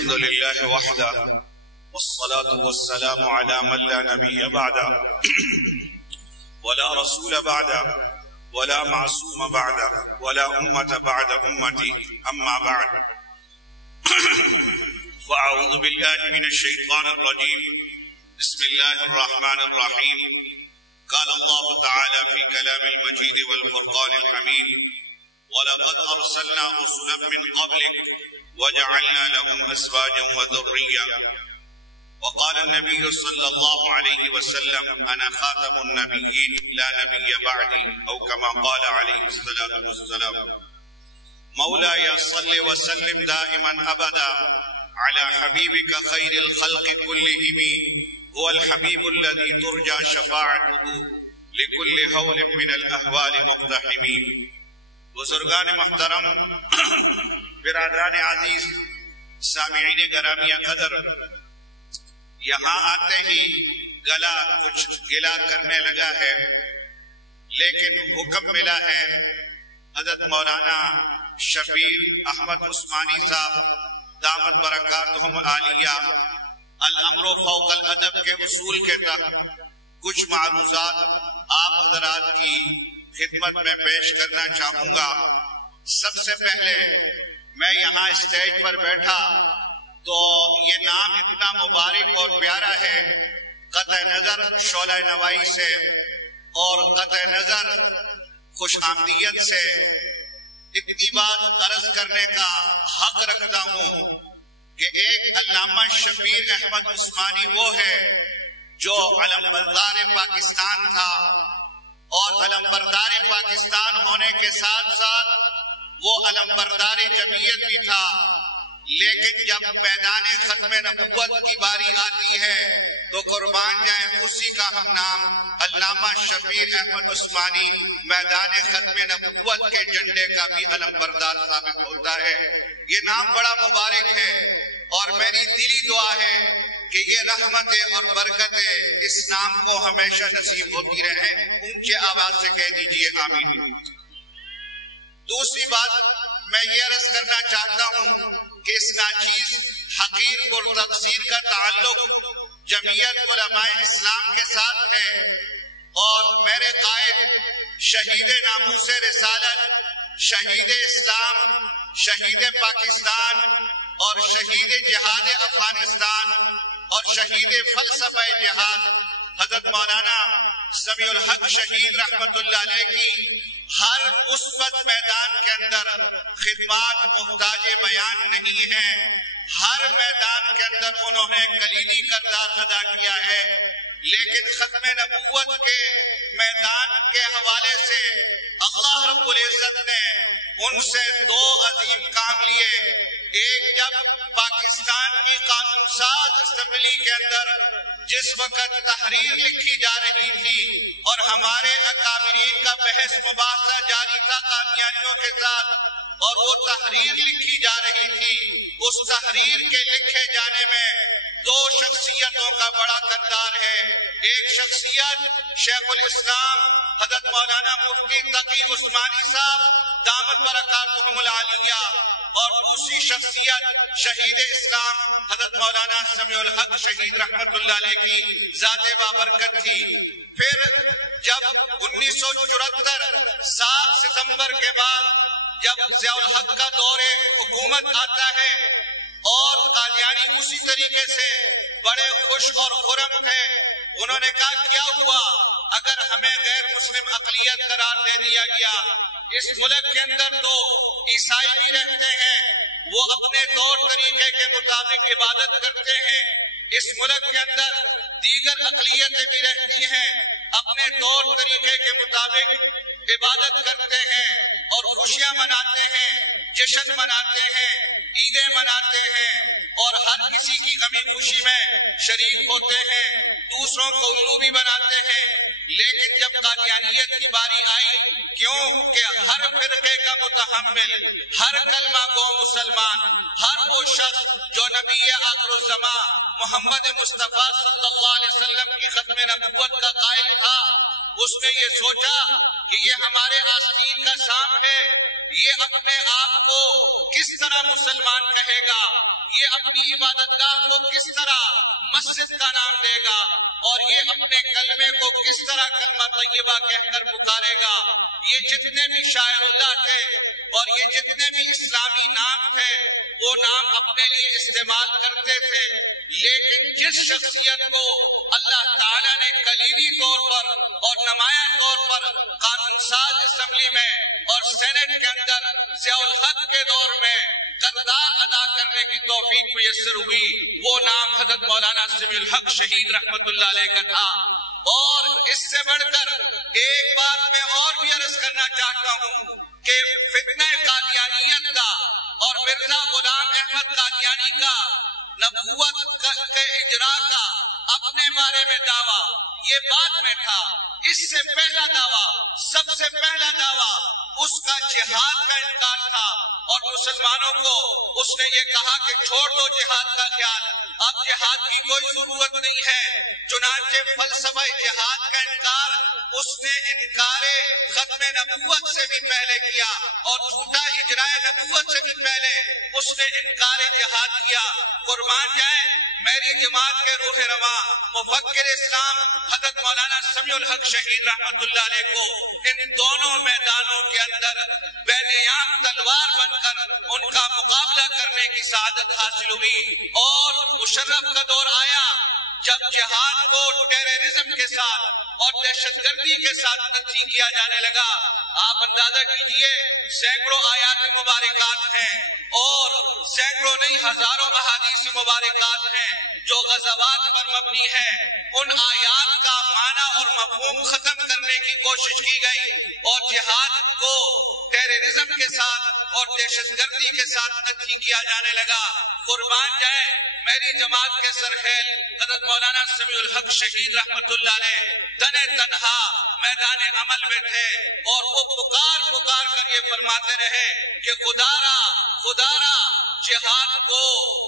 الحمد لله وحده والصلاة والسلام على من لا نبي بعده ولا رسول بعده ولا معصوم بعده ولا أمة بعد أمتي أما بعد فأعوذ بالله من الشيطان الرجيم بسم الله الرحمن الرحيم قال الله تعالى في كلام المجيد والفرقان الحميد ولقد أرسلنا رسلا من قبلك وجعلنا لهم أزواجا وذرية وقال النبي صلى الله عليه وسلم أنا خاتم النبيين لا نبي بعدي أو كما قال عليه الصلاة والسلام مولاي صل وسلم دائما أبدا على حبيبك خير الخلق كلهم هو الحبيب الذي ترجى شفاعته لكل هول من الأهوال مقتحم. بزرگان محترم، برادران عزیز، سامعین گرامی قدر، یہاں آتے ہی گلا کچھ گلا کرنے لگا ہے، لیکن حکم ملا ہے حضرت مولانا شبیر احمد عثمانی صاحب دامت برکاتہم عالیہ الامر فوق الادب کے اصول کے تحت کچھ معروضات آپ حضرات کی خدمت میں پیش کرنا چاہوں گا. سب سے پہلے میں یہاں اسٹیج پر بیٹھا تو یہ نام اتنا مبارک اور پیارا ہے، قطع نظر شعلہ نوائی سے اور قطع نظر خوش آمدیت سے اتنی بات عرض کرنے کا حق رکھتا ہوں کہ ایک علامہ شبیر احمد عثمانی وہ ہے جو علم بردار پاکستان تھا، اور علم بردار پاکستان ہونے کے ساتھ ساتھ وہ علم بردار جمعیت بھی تھا. لیکن جب میدان ختم نبوت کی باری آتی ہے تو قربان جائیں اسی کا ہم نام علامہ شبیر احمد عثمانی میدان ختم نبوت کے جھنڈے کا بھی علم بردار ثابت ہوتا ہے. یہ نام بڑا مبارک ہے اور میری دلی دعا ہے کہ یہ رحمتیں اور برکتیں اس نام کو ہمیشہ نصیب ہوتی رہیں. اونچے آواز سے کہہ دیجئے آمین. دوسری بات میں یہ عرض کرنا چاہتا ہوں کہ اس ناچیز حقیر پر تقصیر کا تعلق جمعیت علماء اسلام کے ساتھ ہے، اور میرے قائد شہید ناموس رسالت، شہید اسلام، شہید پاکستان اور شہید جہاد افغانستان اور شہید فلسفہ جہاد حضرت مولانا سمیع الحق شہید رحمت اللہ علیہ کی ہر مثبت میدان کے اندر خدمات محتاج بیان نہیں ہیں. ہر میدان کے اندر انہوں نے کلیدی کردار ادا کیا ہے، لیکن ختم نبوت کے میدان کے حوالے سے اللہ رب العزت نے ان سے دو عظیم کام لیے. ایک، جب پاکستان کی قانون ساز اسمبلی کے اندر جس وقت تحریر لکھی جا رہی تھی اور ہمارے اکابرین کا بحث مباحثہ جاری تھا قادیانیوں کے ساتھ، اور وہ تحریر لکھی جا رہی تھی، اس تحریر کے لکھے جانے میں دو شخصیتوں کا بڑا کردار ہے. ایک شخصیت شیخ الاسلام حضرت مولانا مفتی تقی عثمانی صاحب دامت برکاتہم العالیہ، اور دوسری شخصیت شہید اسلام حضرت مولانا سمیع الحق شہید رحمت اللہ علیہ کی ذات بابرکت تھی. پھر جب 1974 7 ستمبر کے بعد جب ضیاء الحق کا دور حکومت آتا ہے اور قادیانی اسی طریقے سے بڑے خوش اور خرم تھے، انہوں نے کہا کیا ہوا اگر ہمیں غیر مسلم اقلیت قرار دے دیا گیا؟ اس ملک کے اندر تو عیسائی بھی رہتے ہیں، وہ اپنے طور طریقے کے مطابق عبادت کرتے ہیں. اس ملک کے اندر دیگر اقلیتیں بھی رہتی ہیں، اپنے طور طریقے کے مطابق عبادت کرتے ہیں اور خوشیاں مناتے ہیں، جشن مناتے ہیں، عیدیں مناتے ہیں، اور ہر کسی کی غمی خوشی میں شریک ہوتے ہیں، دوسروں کو الو بھی بناتے ہیں. لیکن جب قادیانیت کی باری آئی، کیوں کہ ہر فرقے کا متحمل، ہر کلمہ گو مسلمان، ہر وہ شخص جو نبی آخر الزمان محمد مصطفیٰ صلی اللہ علیہ وسلم کی ختم نبوت کا قائل تھا، اس نے یہ سوچا کہ یہ ہمارے آستین کا سانپ ہے، یہ اپنے آپ کو کس طرح مسلمان کہے گا، یہ اپنی عبادت گاہ کو کس طرح مسجد کا نام دے گا، اور یہ اپنے کلمے کو کس طرح کلمہ طیبہ کہہ کر پکارے گا۔ یہ جتنے بھی شاعر اللہ تھے اور یہ جتنے بھی اسلامی نام تھے وہ نام اپنے لیے استعمال کرتے تھے، لیکن جس شخصیت کو اللہ تعالیٰ نے کلیدی طور پر اور نمایاں طور پر قانون ساز اسمبلی میں اور سینٹ کے اندر ضیاء الحق کے دور میں کردار ادا کرنے کی توفیق میسر ہوئی، وہ نام حضرت مولانا سمیع الحق شہید رحمت اللہ علیہ کا تھا۔ اور اس سے بڑھ کر ایک بات میں اور بھی عرض کرنا چاہتا ہوں کہ فتنہ قادیانیت کا اور مرزا غلام احمد قادیانی کا نبوت کے اجرا کا اپنے بارے میں دعویٰ یہ بعد میں تھا۔ اس سے پہلا دعویٰ، سب سے پہلا دعویٰ اس کا جہاد کا انکار تھا، اور مسلمانوں کو اس نے یہ کہا کہ چھوڑ دو جہاد کا خیال، اب جہاد کی کوئی ضرورت نہیں ہے۔ چنانچہ فلسفہ جہاد کا انکار اس نے انکار ختم نبوت سے بھی پہلے کیا، اور جھوٹا اجراء نبوت سے بھی پہلے اس نے انکار جہاد کیا۔ قربان جائیں میری جماعت کے روح رواں مفکر اسلام حضرت مولانا سمیع الحق شہید رحمت اللہ علیہ کو ان دونوں میدانوں کے اندر بینیام تلوار بن کر ان کا مقابلہ کرنے کی سعادت حاصل ہوئی، اور مشرف کا دور آیا جب جہاد کو ٹیررزم کے ساتھ اور دہشت گردی کے ساتھ تنظیم کیا جانے لگا۔ آپ اندازہ کیجئے سینکڑوں آیات مبارکات ہیں اور سینکڑوں نہیں ہزاروں احادیث مبارکات ہیں جو غزوات پر مبنی ہے۔ ان آیات کا معنی اور مفہوم ختم کرنے کی کوشش کی گئی اور جہاد کو ٹیررزم کے ساتھ اور دہشت گردی کے ساتھ تنظیم کیا جانے لگا۔ قربان جائے میری جماعت کے سرخیل حضرت مولانا سمیع الحق شہید رحمت اللہ علیہ تنہا میدان عمل میں تھے، اور وہ پکار کر یہ فرماتے رہے کہ خدا را جہاد کو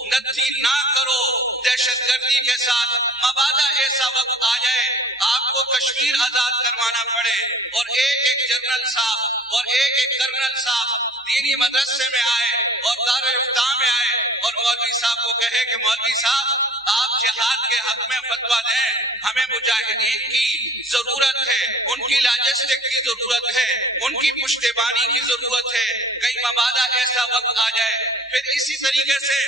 نتھی نہ کرو دہشت گردی کے ساتھ، مبادا ایسا وقت آ جائے آپ کو کشمیر آزاد کروانا پڑے، اور ایک جنرل صاحب اور ایک کرنل صاحب دینی مدرسے میں آئے اور دارالافتاء میں آئے اور مولوی صاحب کو کہے کہ مولوی صاحب آپ جہاد کے حق میں فتویٰ دیں، ہمیں مجاہدین کی ضرورت ہے، ان کی لاجسٹک کی ضرورت ہے، ان کی پشتیبانی کی ضرورت ہے، کہیں مبادا ایسا وقت آ جائے۔ پھر اسی طریقے سے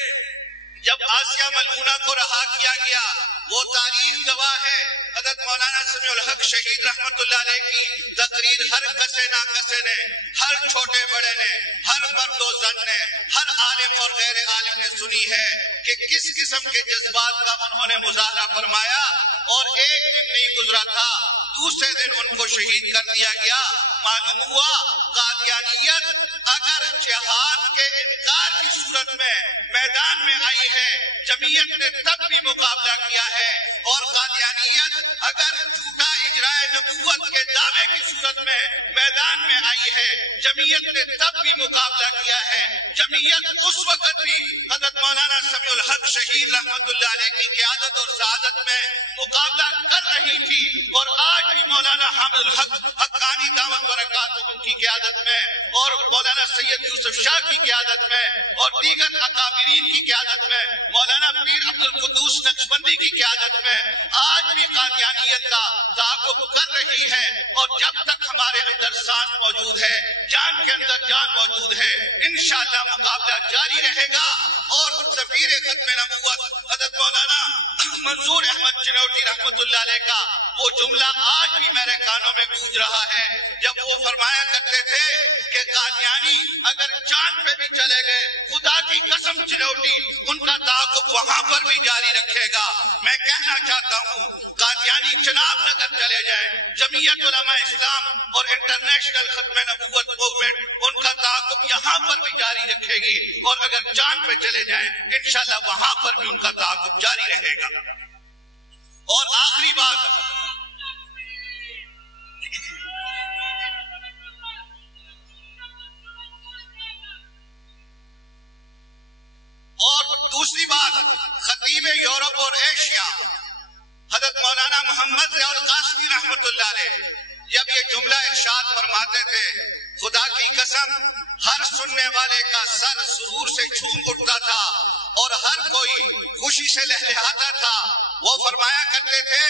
جب آسیہ ملعونہ کو رہا کیا گیا، وہ تاریخ گواہ ہے، حضرت مولانا سمیع الحق شہید رحمت اللہ علیہ کی تقریر ہر کسے نہ کسے نے، ہر چھوٹے بڑے نے، ہر مرد و زن نے، ہر عالم اور غیر عالم نے سنی ہے کہ کس قسم کے جذبات کا انہوں نے مظاہرہ فرمایا، اور ایک دن نہیں گزرا تھا دوسرے دن ان کو شہید کر دیا گیا۔ معلوم ہوا قادیانیت اگر جہاد کے انکار کی صورت میں میدان میں آئی ہے، جمعیت نے تب بھی مقابلہ کیا ہے، اور قادیانیت اگر جھوٹا اجراء نبوت کے دعوے کی صورت میں میدان میں آئی ہے، جمعیت نے تب بھی مقابلہ کیا ہے۔ جمعیت اس وقت بھی حضرت مولانا سمیع الحق شہید رحمت اللہ علیہ کی قیادت اور سعادت میں مقابلہ کر رہی تھی، اور آج بھی مولانا حامد الحق حقانی دعوت برکاتہ کی قیادت میں، اور مولانا سید یوسف شاہ کی قیادت میں، اور دیگر اکابرین کی قیادت میں، مولانا پیر عبد القدوس نقشبندی کی قیادت میں آج بھی قادیانیت کا تعاقب کر رہی ہے، اور جب تک ہمارے اندر سانس موجود ہے، جان کے اندر جان موجود ہے، انشاءاللہ مقابلہ جاری رہے گا۔ اور سفیر ختم نبوت حضرت مولانا منظور احمد چنوٹی رحمت اللہ علیہ کا وہ جملہ آج بھی میرے کانوں میں گونج رہا ہے، جب وہ فرمایا کرتے تھے کہ قادیانی اگر چاند پہ بھی چلے گئے، خدا کی قسم چنوٹی ان کا تعاقب وہاں پر بھی جاری رکھے گا۔ میں کہنا چاہتا ہوں قادیانی چناب نگر چلے جائیں، جمعیت علماء اسلام اور انٹرنیشنل ختم نبوت موومنٹ ان کا تعاقب یہاں پر بھی جاری رکھے گی، اور اگر چاند پہ چلے جائیں انشاءاللہ وہاں پر بھی ان کا تعاقب جاری رہے گا۔ اور آخری بات، اور دوسری بات، خطیب یورپ اور ایشیا حضرت مولانا محمد ضیاء القاسمی رحمت اللہ علیہ جب یہ جملہ ارشاد فرماتے تھے خدا کی قسم ہر سننے والے کا سر سرور سے جھوم اٹھتا تھا اور ہر کوئی خوشی سے لہلہاتا تھا۔ وہ فرمایا کرتے تھے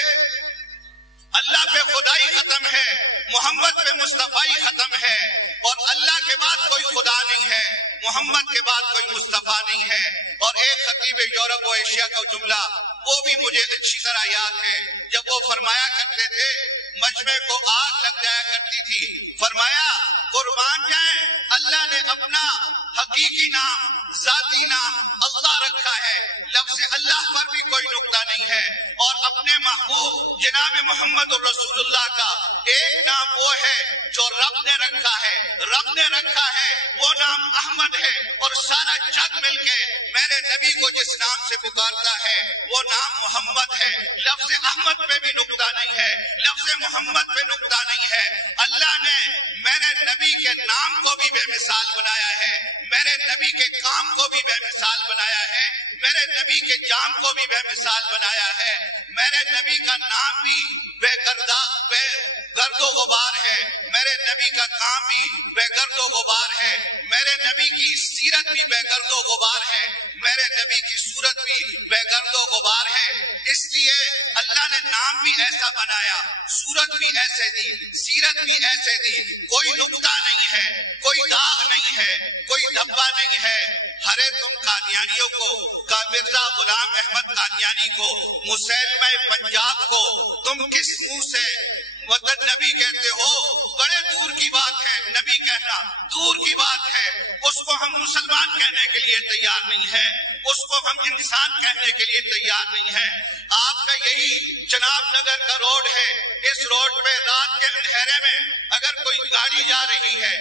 اللہ پہ خدائی ختم ہے، محمد پہ مصطفیٰ ختم ہے، اور اللہ کے بعد کوئی خدا نہیں ہے، محمد کے بعد کوئی مصطفیٰ نہیں ہے۔ اور ایک خطیب یورپ و ایشیا کا جملہ وہ بھی مجھے اچھی طرح یاد ہے، جب وہ فرمایا کرتے تھے مجمع کو آگ لگ جایا کرتی تھی، فرمایا قربان جائیں اللہ نے اپنا حقیقی نام، ذاتی نام اللہ رکھا ہے، لفظ اللہ پر بھی کوئی نقطہ نہیں ہے، اور اپنے محبوب جناب محمد رسول اللہ کا ایک نام وہ ہے جو رب نے رکھا ہے، رب نے رکھا ہے وہ نام احمد ہے، اور سارا جگ مل کے میرے نبی کو جس نام سے پکارتا ہے وہ نام محمد ہے۔ لفظ احمد پہ بھی نقطہ نہیں ہے، لفظ محمد پہ نقطہ نہیں ہے۔ اللہ نے میرے نبی کے نام کو بھی بے مثال بنایا ہے، میرے نبی کے کام کو بھی بے مثال بنایا ہے، میرے نبی کے جام کو بھی بے مثال بنایا ہے، میرے نبی کا نام بھی بے گرد و غبار ہے، میرے نبی کا کام بھی بے گرد و غبار ہے، میرے نبی کی سیرت بھی بے گرد و غبار ہے، میرے نبی کی صورت بھی بے گرد و غبار ہے۔ اس لیے اللہ نے نام بھی ایسا بنایا، صورت بھی ایسے دی، سیرت بھی ایسے دی، کوئی نقطہ نہیں ہے، کوئی داغ نہیں ہے، کوئی دھبا نہیں ہے۔ ہرے تم قادیانیوں کو، کا مرزا غلام احمد قادیانی کو، مسلمہ پنجاب کو تم کس منہ سے وطن نبی کہتے ہو؟ بڑے دور کی بات ہے، نبی کہنا دور کی بات ہے، اس کو ہم مسلمان کہنے کے لیے تیار نہیں ہے، اس کو ہم انسان کہنے کے لیے تیار نہیں ہے۔ آپ کا یہی جناب نگر کا روڈ ہے، اس روڈ پہ رات کے اندھیرے میں اگر کوئی گاڑی جا رہی ہے،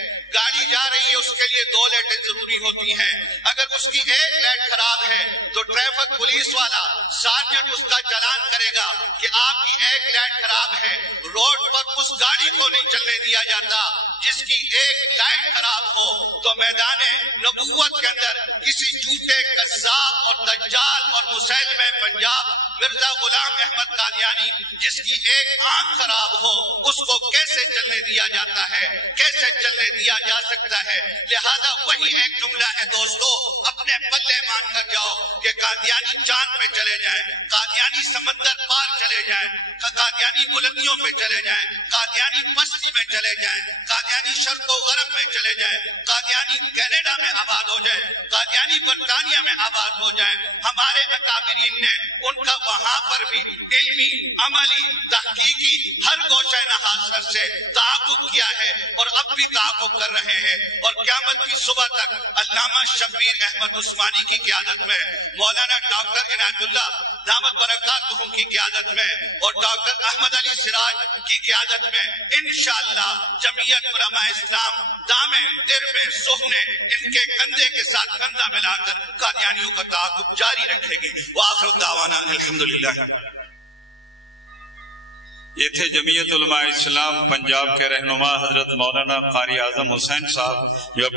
اس کے لیے 2 لائٹیں ضروری ہوتی ہیں، اگر اس کی ایک لائٹ خراب ہے تو ٹریفک پولیس والا سارجنٹ اس کا چلان کرے گا کہ آپ کی ایک لائٹ خراب ہے۔ روڈ پر اس گاڑی کو نہیں چلنے دیا جاتا جس کی ایک لائٹ خراب ہو، تو میدان نبوت کے اندر کسی جھوٹے کذاب اور دجال اور مسلمہ پنجاب مرزا غلام احمد قادیانی جس کی ایک آنکھ خراب ہو، اس کو کیسے چلنے دیا جاتا ہے، کیسے چلنے دیا جا سکتا ہے؟ لہذا وہی ایک جملہ ہے دوستو، اپنے پلے مان کر جاؤ کہ قادیانی چاند پہ چلے جائیں، قادیانی سمندر پار چلے جائیں، قادیانی بلندیوں پہ چلے جائیں، قادیانی پستی میں چلے جائیں، قادیانی شرق و غرب میں چلے جائیں، قادیانی کینیڈا میں آباد ہو جائے، قادیانی برطانیہ میں آباد ہو جائیں، ہمارے اکابرین نے ان کا وہاں پر بھی علمی، عملی، تحقیقی ہر گوشہ نحاس سے تعاقب کیا ہے، اور اب بھی تعاقب کر رہے ہیں، اور قیامت کی صبح تک علامہ شبیر احمد عثمانی کی قیادت میں، مولانا ڈاکٹر عنایت اللہ دامت برکاتہم کی قیادت میں، اور ڈاکٹر احمد علی سراج کی قیادت میں انشاءاللہ جمعیت علماء اسلام دامے درمے سہنے ان کے کندھے کے ساتھ کندھا ملا کر قادیانیوں کا تعاقب جاری رکھے گی۔ وآخر دعوانا الحمدللہ۔ یہ تھے جمعیت علماء اسلام پنجاب کے رہنما حضرت مولانا قاری اعظم حسین صاحب جو